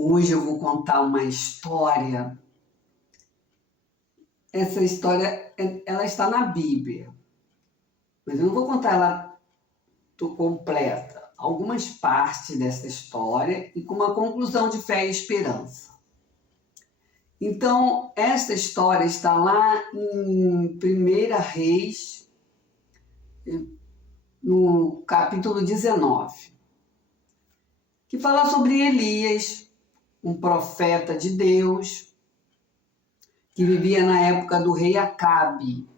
Hoje eu vou contar uma história. Essa história, ela está na Bíblia, mas eu não vou contar ela completa. Algumas partes dessa história e com uma conclusão de fé e esperança. Então, esta história está lá em 1 Reis, no capítulo 19, que fala sobre Elias, um profeta de Deus, que vivia na época do rei Acabe.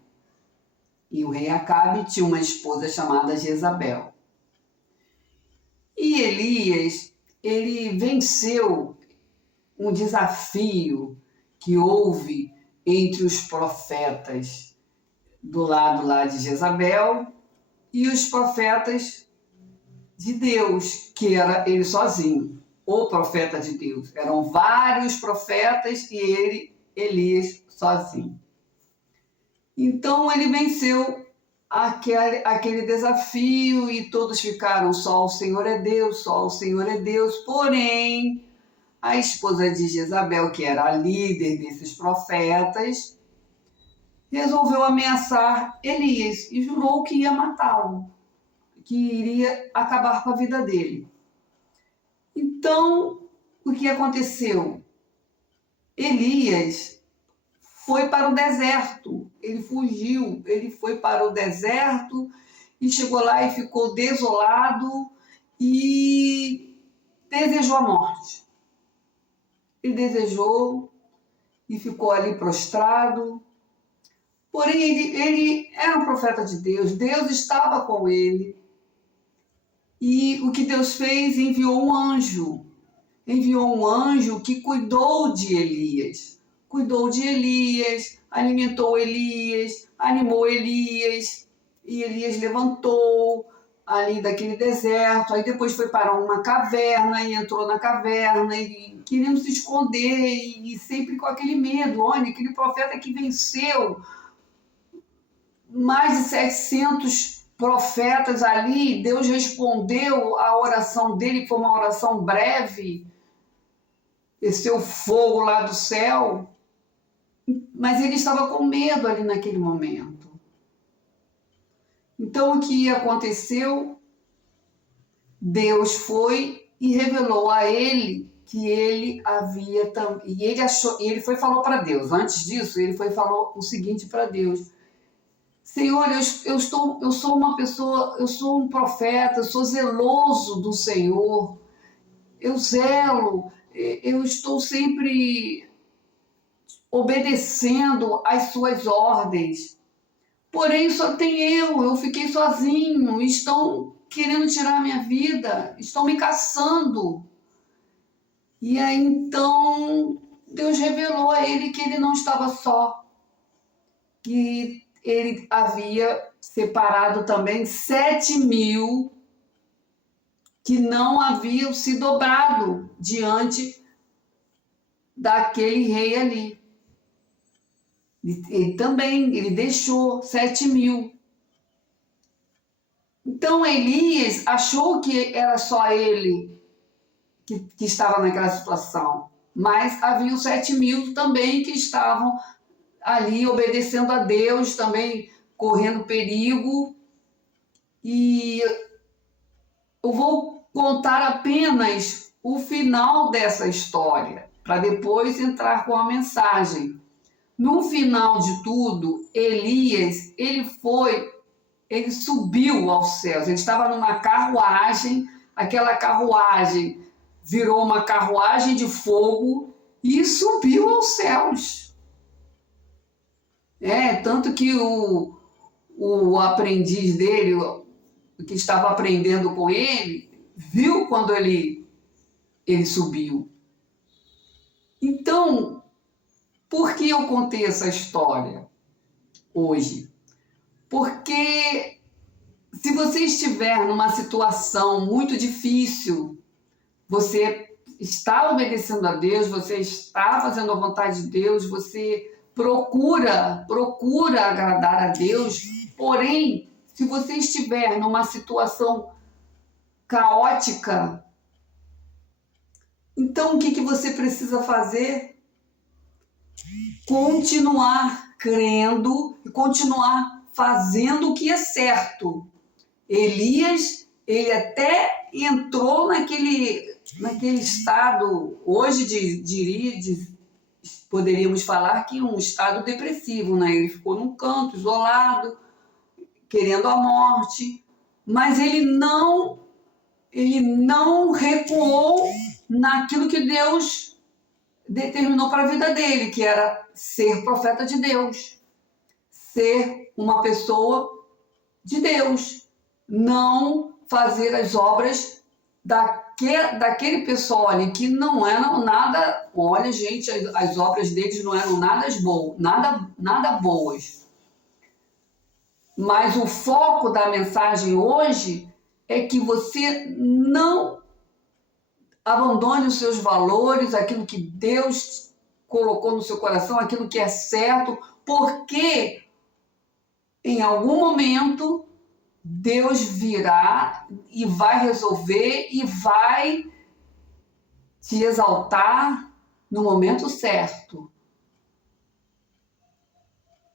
E o rei Acabe tinha uma esposa chamada Jezabel. E Elias, ele venceu um desafio que houve entre os profetas do lado lá de Jezabel e os profetas de Deus, que era ele sozinho, o profeta de Deus. Eram vários profetas e ele, Elias, sozinho. Então ele venceu aquele desafio e todos ficaram só o Senhor é Deus, só o Senhor é Deus. Porém, a esposa de Jezabel, que era a líder desses profetas, resolveu ameaçar Elias e jurou que ia matá-lo, que iria acabar com a vida dele. Então, o que aconteceu? Elias foi para o deserto, ele fugiu, ele foi para o deserto e chegou lá e ficou desolado e desejou a morte. Ele desejou e ficou ali prostrado. Porém, ele era um profeta de Deus, Deus estava com ele. E o que Deus fez? Enviou um anjo que cuidou de Elias. Cuidou de Elias, alimentou Elias, animou Elias, e Elias levantou ali daquele deserto, aí depois foi para uma caverna e entrou na caverna e querendo se esconder e sempre com aquele medo. Olha, aquele profeta que venceu mais de 700 profetas ali, Deus respondeu a oração dele, foi uma oração breve, desceu fogo lá do céu, mas ele estava com medo ali naquele momento. Então o que aconteceu? Deus foi e revelou a ele que ele havia e ele achou, e ele foi e falou para Deus. Antes disso, ele foi e falou o seguinte para Deus: Senhor, eu sou uma pessoa, eu sou um profeta, eu sou zeloso do Senhor, eu zelo, eu estou sempre obedecendo às suas ordens. Porém, só tem eu fiquei sozinho, estão querendo tirar a minha vida, estão me caçando. E aí, então, Deus revelou a ele que ele não estava só, que ele havia separado também 7.000 que não haviam se dobrado diante daquele rei ali. Ele deixou 7.000. Então Elias achou que era só ele que estava naquela situação, mas havia 7.000 também que estavam ali obedecendo a Deus, também correndo perigo. E eu vou contar apenas o final dessa história, para depois entrar com a mensagem. No final de tudo, Elias, ele subiu aos céus, ele estava numa carruagem, aquela carruagem virou uma carruagem de fogo e subiu aos céus. Tanto que o aprendiz dele, o que estava aprendendo com ele, viu quando ele subiu. Então, por que eu contei essa história hoje? Porque se você estiver numa situação muito difícil, você está obedecendo a Deus, você está fazendo a vontade de Deus, você procura agradar a Deus, porém, se você estiver numa situação caótica, Então, o que você precisa fazer? Continuar crendo e continuar fazendo o que é certo. Elias, ele até entrou naquele estado, hoje poderíamos falar que um estado depressivo, né? Ele ficou num canto, isolado, querendo a morte, mas ele não recuou naquilo que Deus determinou para a vida dele, que era ser profeta de Deus, ser uma pessoa de Deus, não fazer as obras daquele pessoal ali que não eram nada. Olha, gente, as obras deles não eram nada boas. Mas o foco da mensagem hoje é que você não abandone os seus valores, aquilo que Deus colocou no seu coração, aquilo que é certo, porque em algum momento Deus virá e vai resolver e vai te exaltar no momento certo.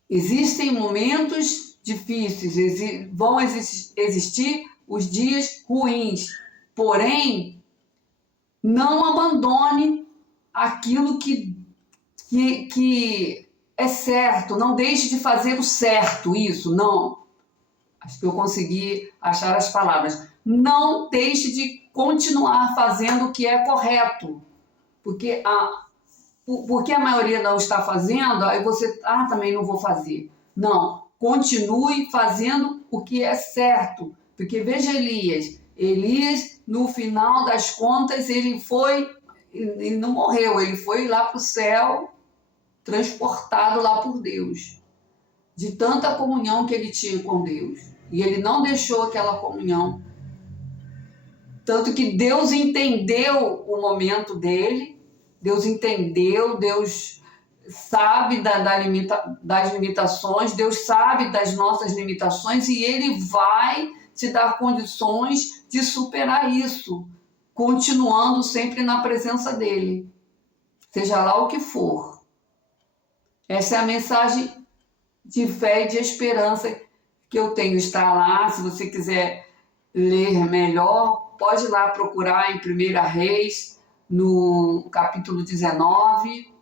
Existem momentos difíceis, vão existir os dias ruins, porém, não abandone aquilo que é certo, não deixe de fazer o certo, isso, não. Acho que eu consegui achar as palavras. Não deixe de continuar fazendo o que é correto, porque a maioria não está fazendo, aí você, também não vou fazer. Não, continue fazendo o que é certo, porque veja Elias, no final das contas, ele não morreu, ele foi lá para o céu, transportado lá por Deus, de tanta comunhão que ele tinha com Deus. E ele não deixou aquela comunhão. Tanto que Deus entendeu o momento dele, Deus entendeu, Deus sabe das limitações, Deus sabe das nossas limitações e Ele vai te dar condições de superar isso, continuando sempre na presença dEle, seja lá o que for. Essa é a mensagem de fé e de esperança que eu tenho. Está lá, se você quiser ler melhor, pode ir lá procurar em 1 Reis, no capítulo 19,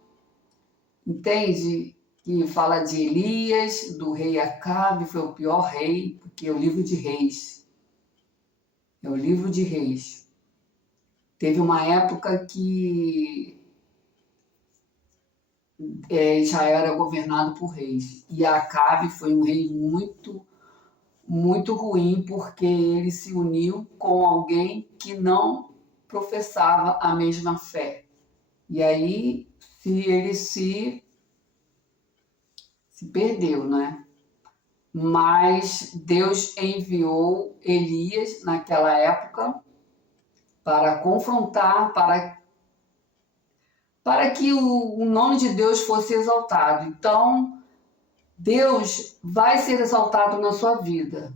entende? Que fala de Elias, do rei Acabe, foi o pior rei, porque é o livro de Reis. É o livro de Reis. Teve uma época que Israel era governado por reis. E Acabe foi um rei muito, muito ruim, porque ele se uniu com alguém que não professava a mesma fé. E aí ele se perdeu, né? Mas Deus enviou Elias naquela época para confrontar, para que o nome de Deus fosse exaltado. Então, Deus vai ser exaltado na sua vida.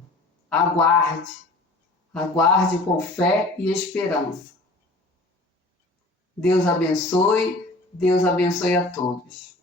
Aguarde com fé e esperança. Deus abençoe a todos.